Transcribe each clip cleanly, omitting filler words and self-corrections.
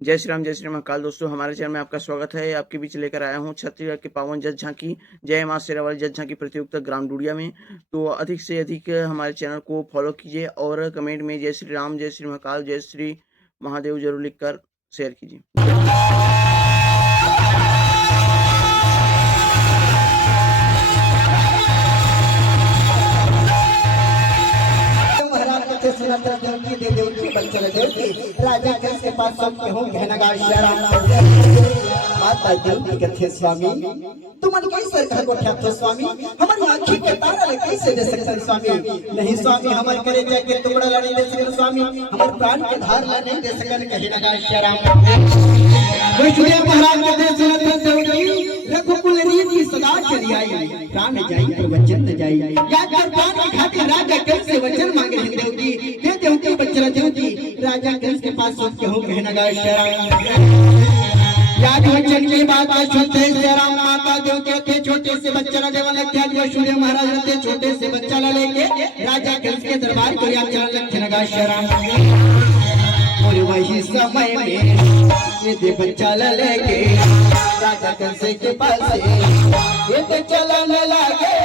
जय श्री राम, जय श्री महाकाल। दोस्तों, हमारे चैनल में आपका स्वागत है। आपके बीच लेकर आया हूँ छत्तीसगढ़ की पावन जस झांकी, जय माँ शेरावाली जस झांकी प्रतियोगिता ग्राम डूडिया में। तो अधिक से अधिक हमारे चैनल को फॉलो कीजिए और कमेंट में जय श्री राम, जय श्री महाकाल, जय श्री महादेव ज़रूर लिखकर शेयर कीजिए। राजा के पास सबके हो कहनगा शरण माता देवी कथे स्वामी तुमन कैसे कह को ठातो स्वामी हमारी आंखी के तारा ले कैसे दे सकते स्वामी नहीं स्वामी हमार करे जाके टुकड़ा लड़ी दे सकते स्वामी हमार प्राण के धार ला नहीं दे सकन कहनगा शरण वैष्णव महाराज के दे सुनत देवी रघुकुल रीति सदा चली आई प्राण जाई पर वचन न जाई या कर प्राण की खातिर राजा कैसे वचन मांगे हैं देवकी दे देवकी बच्चा देवकी राजा कंस के पास सब कहूं कहनगा शरण याद वचन की बात सुनते शरण माता देवकी के छोटे से बच्चा ला देवन लग गया सूर्य महाराज रहते छोटे से बच्चा ला लेके राजा कंस के दरबार को या चरण लग कहनगा शरण और वही समय में ये दे बच्चा ला लेके राजा कंस के पास ये तो चलन लगे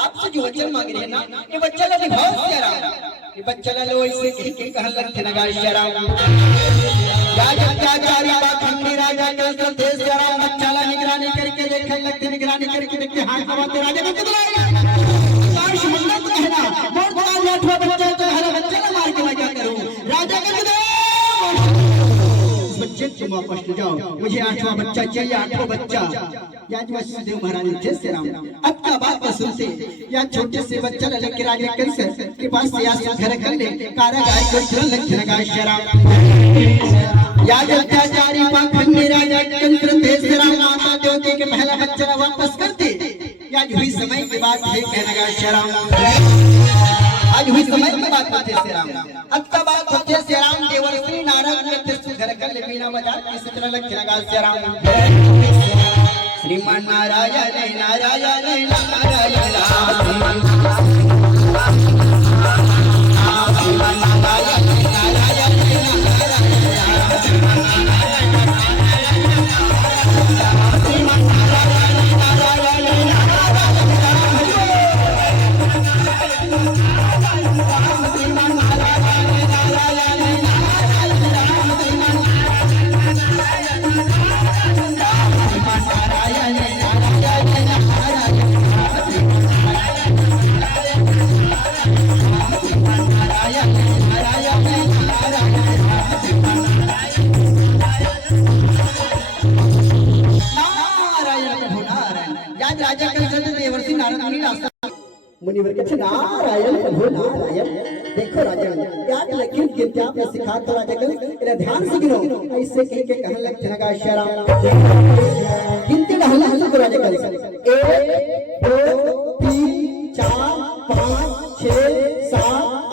आपसे जो वचन मांग रहे हैं ना ये बच्चा ला निभाओ शेरा ये बच्चा ला लो ऐसे कह के कहन लगते नगा शेरा राजा अत्याचारी बात हमने राजा के देश शेरा बच्चा ला निगरानी करके देखने लगते निगरानी करके देखते हाथ दबाते राजा को चलाएगा काश मन्नत कहना बहुत बड़ा लाठवा बच्चा तो हरा बच्चा ला मार के मैं क्या करूं राजा के बच्चे तुम वापस जाओ मुझे आठवां बच्चा चाहिए आठवां बच्चा याद वसुदेव महाराज थे श्री राम अब क्या बात सुनते या छोटे से बच्चा लेके राजा कैसे के पास से आस घर कर ले कारागार को चल लगा श्री राम याद अत्याचारी पाखंडी राजा कंस थे श्री राम माता देवकी के पहला बच्चा वापस करते याद हुई समय के बाद है कहना श्री राम आज हुई समय की बात होते श्री राम अब का बात होते श्री राम देवर्षि नारद के घर कर ले बिना बजा किस तरह लगा श्री राम श्रीमान नारायण नारायण नारायण मुनिवर के नारायण प्रभु नारायण देखो राजन याद लेकिन गिरजा पे सिखा तो राजा के ध्यान से गिनो ऐसे कह के कहन लग थनगा शरण गिनती रहल हल राजा के 1 2 3 4 5 6 7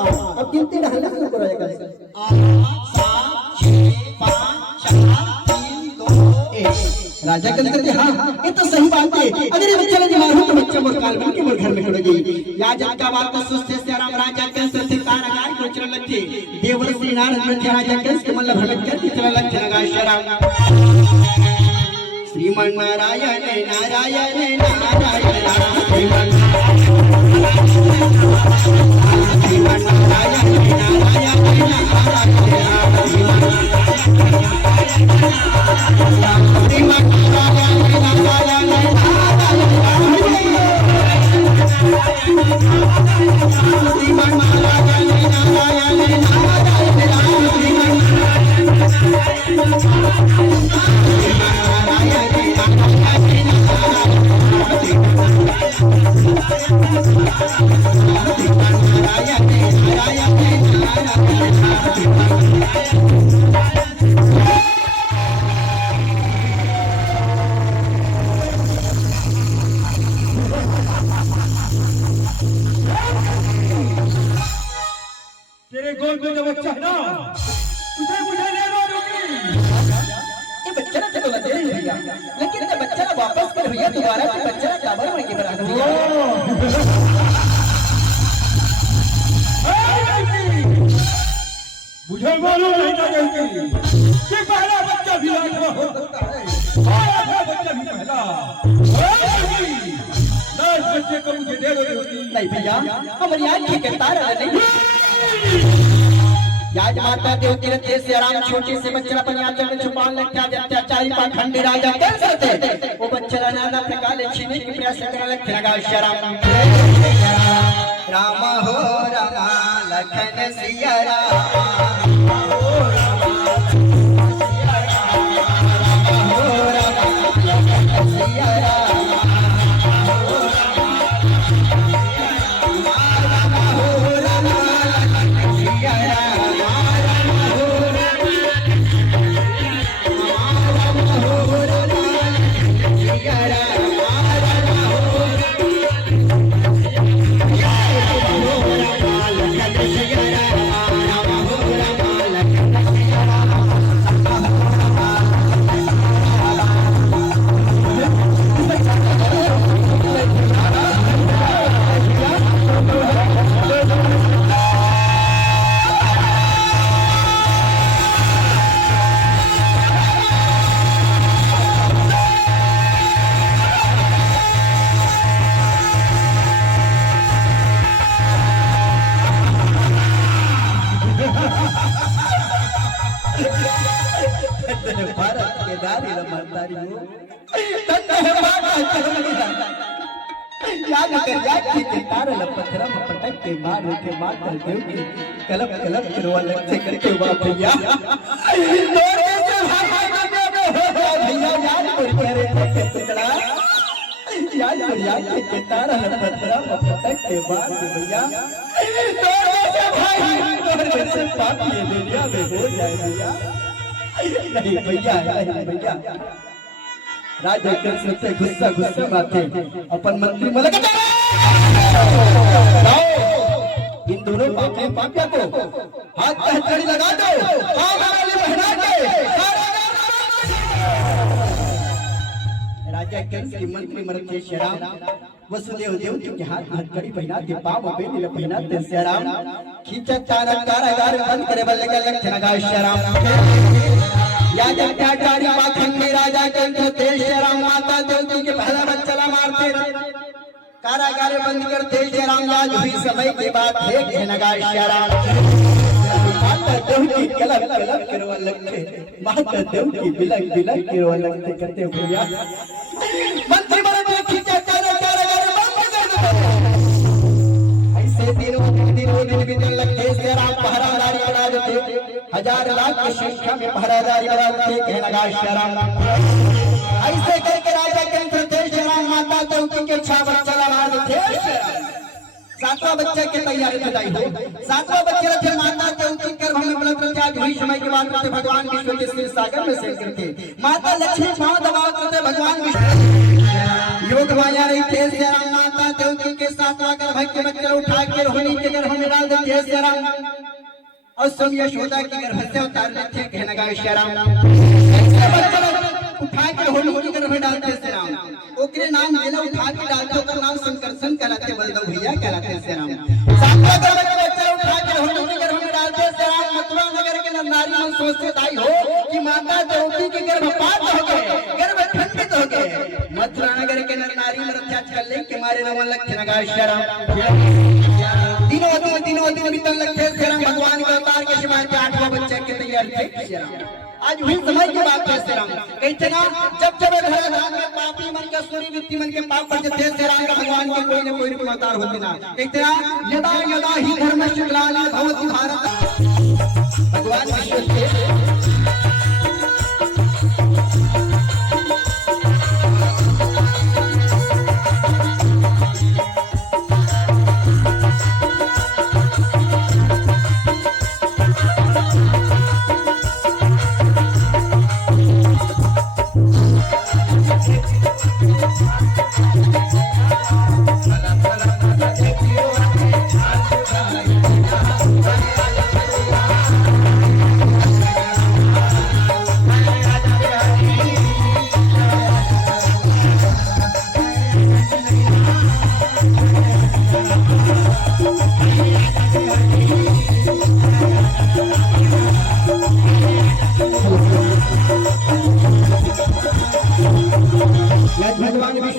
8 अब गिनती रहल हल राजा के 8 7 6 5 4 3 2 1 राजा कहते हाँ ये तो सही बात है अगर ये बच्चा ने मारो तो बच्चा मोर काल बन के मोर घर में खड़ोगी या जाता बात तो सुस्ते से राम राजा कैसे थे कारागार को चल लगे देवर्षि नारद ने राजा कैसे मतलब भगत कर के चल लगे लगा शरण श्रीमान नारायण नारायण नारायण श्रीमान नारायण गोद में जो बच्चा है ना उसे मुझे ले लो रुकी। ये बच्चा ना चलो दे रही भैया, लेकिन ये बच्चा ना वापस कर भैया दोबारा ये बच्चा ना काबर में के बराबर मुझे मालूम नहीं था गलती कि पहला बच्चा भी आठवां हो सकता है और आठवां बच्चा भी पहला। लास्ट बच्चे को मुझे दे दो देवकी। नहीं भैया हमारी आंखें के तारा नहीं। याद माता देवती ने तेज से आराम छोटी से बच्चा अपने आंचल में छुपा रखा जब अत्याचारी पाखंडी राजा कैसे थे वो बच्चा नाना प्रकार छीनने की प्रयास कर रखे लगा शराब राम हो रामा लखन सिया राम हो रामा हो रामा लखन सिया राम भारत के दारी रमतारी हो याद कर याद की तार लपथरा में पटक के मार के मार कर देव की कलप कलप करवा लगते करके वाह भैया भैया याद कर करे टुकड़ा याद कर याद की तार लपथरा में पटक के मार भैया तोरे से पाप ये दुनिया में हो जाए भैया। नहीं भैया नहीं भैया राजा कृष्ण से गुस्सा गुस्सा माथे अपन मंत्री मलक इन दोनों पापियों पापिया को हाथ पे हथकड़ी लगा दो बहना के राजा कंस की मंत्री मरते श्याम वसुदेव देवकी के हाथ में हथकड़ी पहना के पांव में बेनी पहना दे श्याम खींचा तारा कारागार बंद करे बल्ले का लक्षण लगा श्याम याद अत्याचारी पाखंडी राजा कंस देश श्याम माता देवकी के पहला बच्चा मारते कारागार बंद करते श्याम आज हुई समय की बात है नगा श्याम माता देवकी कलप कलप करवा लगते माता देवकी बिलक बिलक करवा लगते करते भैया मंत्री बने खींचे कारागार बंद कर दो ऐसे दिनों दिन बीतने लगते श्याम पहरादारी बना देते हजार लाख की संख्या में पहरादारी बना देते कहना श्याम ऐसे करके राजा कंस देश श्याम माता देवकी के छावर चला मार देते सातवां बच्चे के तैयारी जुटाई हो सातवां बच्चे रखे माता देवकी गर्भ में बलक रखे आज हुई समय के बाद करते भगवान विष्णु के क्षीर सागर में सेन करके माता लक्ष्मी पांव दबाव करते भगवान विष्णु योग माया रही थे श्याम माता देवकी के सातवां गर्भ के बच्चे उठा के रोहिणी के गर्भ में डाल देते श्याम और सब यशोदा की गर्भ से उतार लेते कहना गा श्याम ऐसे बच्चा उठा के रोहिणी के गर्भ में डालते श्याम ओकरे नाम लेला उठा के डालते ओकर नाम संकर्षण कहलाते बलदेव भैया कहलाते श्याम सातवां गर्भ के बच्चा उठा के रोहिणी के गर्भ में डालते श्याम मथुरा नगर के नारी मन सोचते दाई हो कि माता देवकी के गर्भपात हो गए गर्भ खंडित हो गए मथुरा नगर के नर नारी पर अत्याचार करने के मारे नवन लक्षण गा श्याम दिनों दिन बीतने लगते श्याम भगवान के अवतार के शिवाय के आठवां बच्चे के तैयार थे श्याम आज हुई समय की बात है श्याम कहते ना जब जब घर में पापी मन का सूर्य वृत्ति मन के पाप पर जते श्याम का भगवान के कोई न कोई रूप अवतार होते ना कहते ना यदा यदा ही धर्मस्य ग्लानि भवति भारत भगवान विष्णु के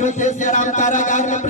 विश्व थे राम कारागार में